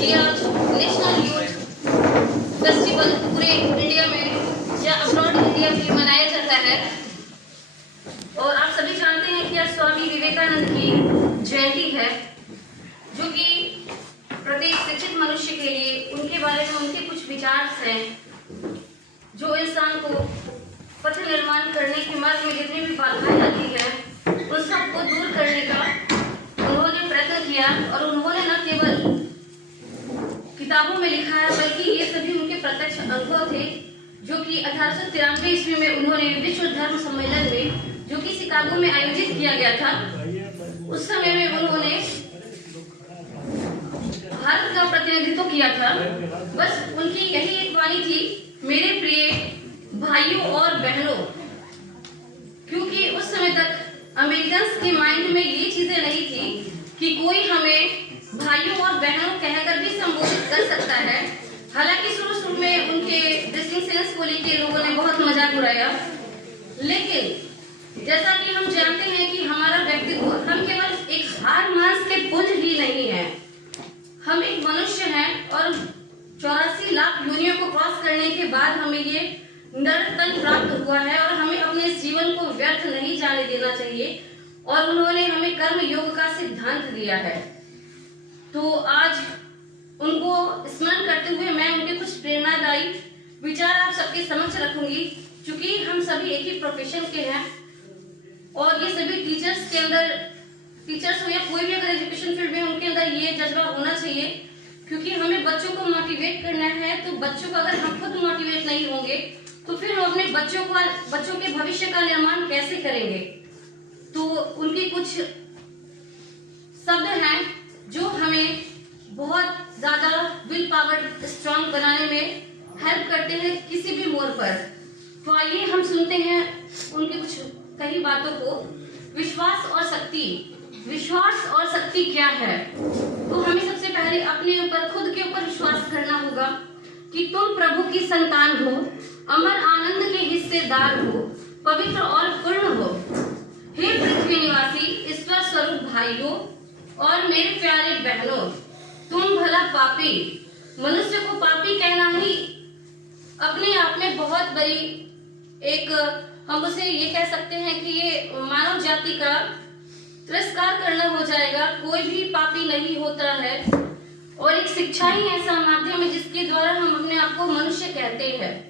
ये आज national youth festival पूरे इंडिया में या अब्रॉड इंडिया में मनाया जाता है। और आप सभी जानते हैं कि आज स्वामी विवेकानंद की जयंती है, जो कि प्रत्येक शिक्षित मनुष्य के लिए उनके बारे में उनके कुछ विचार हैं जो इंसान को पथ निर्माण करने के मार्ग में जितनी भी बाधाएं आती है उन सबको दूर करने का उन्होंने प्रयत्न किया। और उन्होंने न केवल किताबों में लिखा है बल्कि ये सभी उनके प्रत्यक्ष अनुभव थे, जो कि 1893 ईस्वी में उन्होंने विश्व धर्म सम्मेलन में, जो कि शिकागो में आयोजित किया गया था, उस समय में उन्होंने भारत का प्रतिनिधित्व किया था। बस उनकी यही एक वाणी थी, मेरे प्रिय भाइयों और बहनों, क्योंकि उस समय तक अमेरिकन्स के माइंड में ये चीजें नहीं थी कि कोई हमें भाइयों और बहनों कहकर भी संबोधित कर सकता है। हालांकि शुरू में उनके ड्रेसिंग सेंस को लेकर लोगों ने बहुत मजाक उड़ाया, लेकिन जैसा कि हम जानते हैं कि हमारा व्यक्तित्व, हम केवल एक हाड़ मांस के पुंज ही नहीं है, हम एक मनुष्य हैं। और 84 लाख योनियों को क्रॉस करने के बाद हमें ये नर तन प्राप्त हुआ है और हमें अपने जीवन को व्यर्थ नहीं जाने देना चाहिए। और उन्होंने हमें कर्म योग का सिद्धांत दिया है। तो आज उनको स्मरण करते हुए मैं उनके कुछ प्रेरणादायी विचार आप सबके समक्ष रखूंगी, क्योंकि हम सभी एक ही प्रोफेशन के हैं और ये सभी टीचर्स के अंदर, टीचर्स हो या कोई भी अगर एजुकेशन फील्ड में, उनके अंदर ये जज्बा होना चाहिए, क्योंकि हमें बच्चों को मोटिवेट करना है। तो बच्चों को अगर हम खुद मोटिवेट नहीं होंगे तो फिर हम अपने बच्चों के भविष्य का निर्माण कैसे करेंगे। तो उनके कुछ शब्द हैं जो हमें बहुत ज्यादा विल पावर स्ट्रांग बनाने में हेल्प करते हैं किसी भी मोड़ पर। तो आइए हम सुनते हैं उनकी कुछ कई बातों को। विश्वास और शक्ति, विश्वास और शक्ति क्या है? तो हमें सबसे पहले अपने ऊपर, खुद के ऊपर विश्वास करना होगा कि तुम प्रभु की संतान हो, अमर आनंद के हिस्सेदार हो, पवित्र और पूर्ण हो। हे पृथ्वी निवासी ईश्वर स्वरूप भाइयों और मेरे प्यारे बहनों, तुम भला पापी, मनुष्य को पापी कहना ही अपने आप में बहुत बड़ी एक, हम उसे ये कह सकते हैं कि ये मानव जाति का तिरस्कार करना हो जाएगा। कोई भी पापी नहीं होता है और एक शिक्षा ही ऐसा माध्यम है जिसके द्वारा हम अपने आप को मनुष्य कहते हैं।